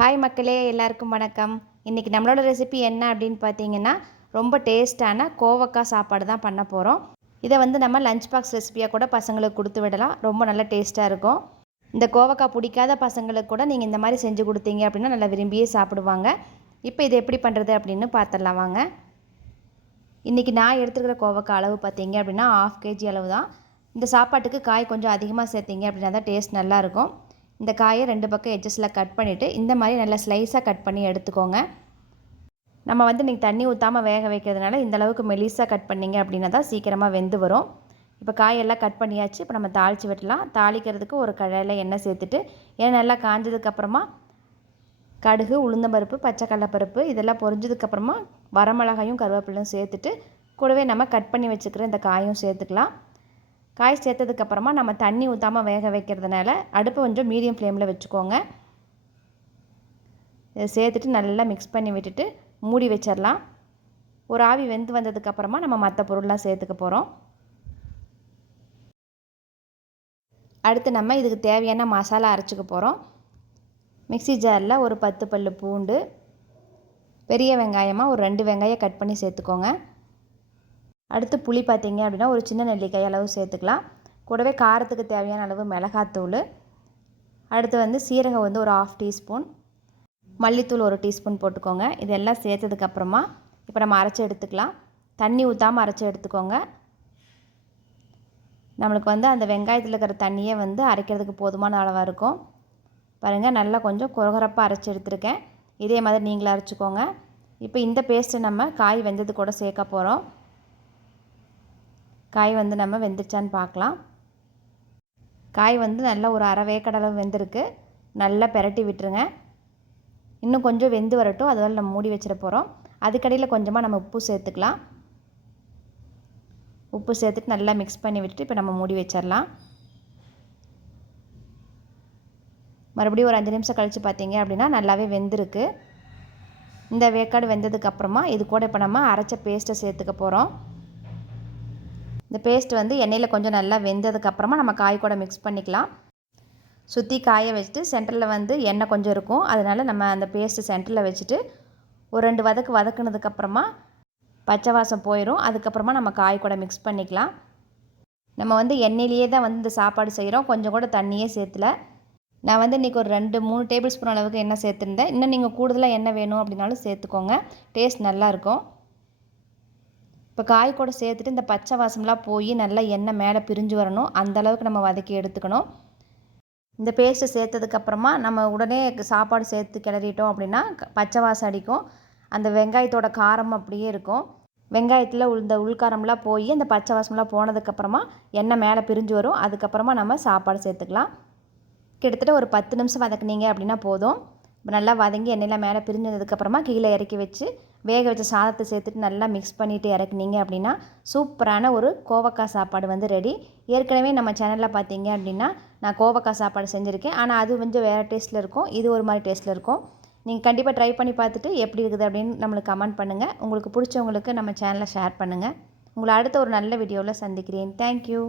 Hi மக்களே எல்லாருக்கும் வணக்கம். இன்றைக்கி நம்மளோட ரெசிபி என்ன அப்படின்னு பார்த்தீங்கன்னா ரொம்ப டேஸ்ட்டான கோவக்காய் சாப்பாடு தான் பண்ண போகிறோம் இதை வந்து நம்ம லஞ்ச் பாக்ஸ் ரெசிபியாக கூட பசங்களுக்கு கொடுத்து விடலாம். ரொம்ப நல்ல டேஸ்ட்டாக இருக்கும். இந்த கோவக்காய் பிடிக்காத பசங்களுக்கு கூட நீங்கள் இந்த மாதிரி செஞ்சு கொடுத்தீங்க அப்படின்னா நல்லா விரும்பியே சாப்பிடுவாங்க. இப்போ இது எப்படி பண்ணுறது அப்படின்னு பார்த்துடலாம் வாங்க. இன்றைக்கி நான் எடுத்துக்கிற கோவக்காய் அளவு பார்த்தீங்க அப்படின்னா ஆஃப் கேஜி அளவு தான். இந்த சாப்பாட்டுக்கு காய் கொஞ்சம் அதிகமாக சேர்த்திங்க அப்படின்னா தான் டேஸ்ட் நல்லாயிருக்கும் இந்த காயை ரெண்டு பக்கம் எட்ஜஸில் கட் பண்ணிவிட்டு இந்த மாதிரி நல்லா ஸ்லைஸாக கட் பண்ணி எடுத்துக்கோங்க. நம்ம வந்து இன்றைக்கி தண்ணி ஊற்றாமல் வேக வைக்கிறதுனால இந்த அளவுக்கு மெலிசாக கட் பண்ணிங்க அப்படின்னா தான் சீக்கிரமாக வெந்து வரும். இப்போ காயெல்லாம் கட் பண்ணியாச்சு. இப்போ நம்ம தாளித்து விட்டலாம் தாளிக்கிறதுக்கு ஒரு கழையில் எண்ணெய் சேர்த்துட்டு ஏன்னா நல்லா காஞ்சதுக்கப்புறமா கடுகு உளுந்தம்பருப்பு பச்சை கடலப்பருப்பு இதெல்லாம் பொரிஞ்சதுக்கப்புறமா வரமிளகாயும் கருவேப்பிலையும் சேர்த்துட்டு கூடவே நம்ம கட் பண்ணி வச்சுக்கிற இந்த காயும் சேர்த்துக்கலாம். காய் சேர்த்ததுக்கப்புறமா நம்ம தண்ணி ஊற்றாமல் வேக வைக்கிறதுனால அடுப்பை கொஞ்சம் மீடியம் ஃப்ளேமில் வச்சுக்கோங்க. இதை சேர்த்துட்டு நல்லா மிக்ஸ் பண்ணி விட்டுட்டு மூடி வச்சிடலாம் ஒரு ஆவி வெந்து வந்ததுக்கப்புறமா நம்ம மற்ற பொருள்லாம் சேர்த்துக்க போகிறோம் அடுத்து நம்ம இதுக்கு தேவையான மசாலா அரைச்சிக்க போகிறோம் மிக்சி ஜாரில் ஒரு பத்து பல் பூண்டு பெரிய வெங்காயமாக ஒரு ரெண்டு வெங்காயம் கட் பண்ணி சேர்த்துக்கோங்க. அடுத்து புளி பார்த்திங்க அப்படின்னா ஒரு சின்ன நெல்லிக்காய் அளவு சேர்த்துக்கலாம். கூடவே காரத்துக்கு தேவையான அளவு மிளகாத்தூள். அடுத்து வந்து சீரகம் வந்து ஒரு ஆஃப் டீஸ்பூன். மல்லித்தூள் ஒரு டீஸ்பூன் போட்டுக்கோங்க. இதெல்லாம் சேர்த்ததுக்கப்புறமா இப்போ நம்ம அரைச்சி எடுத்துக்கலாம். தண்ணி ஊற்றாமல் அரைச்சி எடுத்துக்கோங்க. நம்மளுக்கு வந்து அந்த வெங்காயத்தில் இருக்கிற தண்ணியே வந்து அரைக்கிறதுக்கு போதுமான அளவாக இருக்கும். பாருங்கள் நல்லா கொஞ்சம் குறகுறப்பாக அரைச்சி எடுத்துருக்கேன். இதே மாதிரி நீங்களும் அரைச்சிக்கோங்க. இப்போ இந்த பேஸ்ட்டு நம்ம காய் வெந்தது கூட சேர்க்க போகிறோம் காய் வந்து நம்ம வெந்துருச்சான்னு பார்க்கலாம். காய் வந்து நல்லா ஒரு அரை வேக்கடலை வெந்திருக்கு. நல்லா பெரட்டி விட்டுருங்க. இன்னும் கொஞ்சம் வெந்து வரட்டும். அதனால் நம்ம மூடி வச்சிட போகிறோம் அதுக்கடையில் கொஞ்சமாக நம்ம உப்பு சேர்த்துக்கலாம். உப்பு சேர்த்துட்டு நல்லா மிக்ஸ் பண்ணி விட்டுட்டு இப்போ நம்ம மூடி வச்சிடலாம். மறுபடியும் ஒரு அஞ்சு நிமிஷம் கழித்து பார்த்தீங்க அப்படின்னா நல்லாவே வெந்திருக்கு. இந்த வேக்காடு வெந்ததுக்கப்புறமா இது கூட இப்போ நம்ம அரைச்ச பேஸ்ட்டை சேர்த்துக்க போகிறோம் இந்த பேஸ்ட் வந்து எண்ணெயில் கொஞ்சம் நல்லா வெந்ததுக்கப்புறமா நம்ம காய் கூட மிக்ஸ் பண்ணிக்கலாம். சுற்றி காய வச்சுட்டு சென்டரில் வந்து எண்ணெய் கொஞ்சம் இருக்கும். அதனால் நம்ம அந்த பேஸ்ட்டு சென்டரில் வச்சுட்டு ஒரு ரெண்டு வதக்கு வதக்குனதுக்கப்புறமா பச்சை வாசம் போயிடும் அதுக்கப்புறமா நம்ம காய் கூட மிக்ஸ் பண்ணிக்கலாம். நம்ம வந்து எண்ணெயிலேயே தான் வந்து இந்த சாப்பாடு செய்கிறோம் கொஞ்சம் கூட தண்ணியே சேர்த்துல. நான் வந்து இன்றைக்கி ஒரு ரெண்டு மூணு டேபிள் ஸ்பூன் அளவுக்கு எண்ணெய் சேர்த்துருந்தேன். இன்னும் நீங்கள் கூடுதலாக எண்ணெய் வேணும் அப்படின்னாலும் சேர்த்துக்கோங்க. டேஸ்ட் நல்லாயிருக்கும் இப்போ காய் கூட சேர்த்துட்டு இந்த பச்சை வாசம்லாம் போய் நல்லா எண்ணெய் மேலே பிரிஞ்சு வரணும். அந்தளவுக்கு நம்ம வதக்கி எடுத்துக்கணும். இந்த பேஸ்ட்டு சேர்த்ததுக்கப்புறமா நம்ம உடனே சாப்பாடு சேர்த்து கிளறிட்டோம் அப்படின்னா பச்சை வாசம் அடிக்கும். அந்த வெங்காயத்தோட காரம் அப்படியே இருக்கும். வெங்காயத்தில் இந்த உள்காரம்லாம் போய் அந்த பச்சை வாசம்லாம் போனதுக்கப்புறமா எண்ணெய் மேலே பிரிஞ்சு வரும். அதுக்கப்புறமா நம்ம சாப்பாடு சேர்த்துக்கலாம். கிட்டத்தட்ட ஒரு பத்து நிமிஷம் வதக்குனீங்க அப்படின்னா போதும். நல்லா வதங்கி எண்ணெயில் மேலே பிரிஞ்சதுக்கப்புறமா கீழே இறக்கி வச்சு வேக வச்ச சாதத்தை சேர்த்துட்டு நல்லா மிக்ஸ் பண்ணிவிட்டு இறக்குனீங்க அப்படின்னா சூப்பரான ஒரு கோவக்காய் சாப்பாடு வந்து ரெடி ஏற்கனவே நம்ம சேனலில் பார்த்தீங்க அப்படின்னா நான் கோவக்காய் சாப்பாடு செஞ்சுருக்கேன். ஆனால் அது கொஞ்சம் வேறு டேஸ்ட்டில் இருக்கும். இது ஒரு மாதிரி டேஸ்ட்டில் இருக்கும். நீங்கள் கண்டிப்பாக ட்ரை பண்ணி பார்த்துட்டு எப்படி இருக்குது அப்படின்னு நம்மளுக்கு கமெண்ட் பண்ணுங்கள் உங்களுக்கு பிடிச்சவங்களுக்கு நம்ம சேனலை ஷேர் பண்ணுங்கள் உங்களை அடுத்த ஒரு நல்ல வீடியோவில் சந்திக்கிறேன். தேங்க்யூ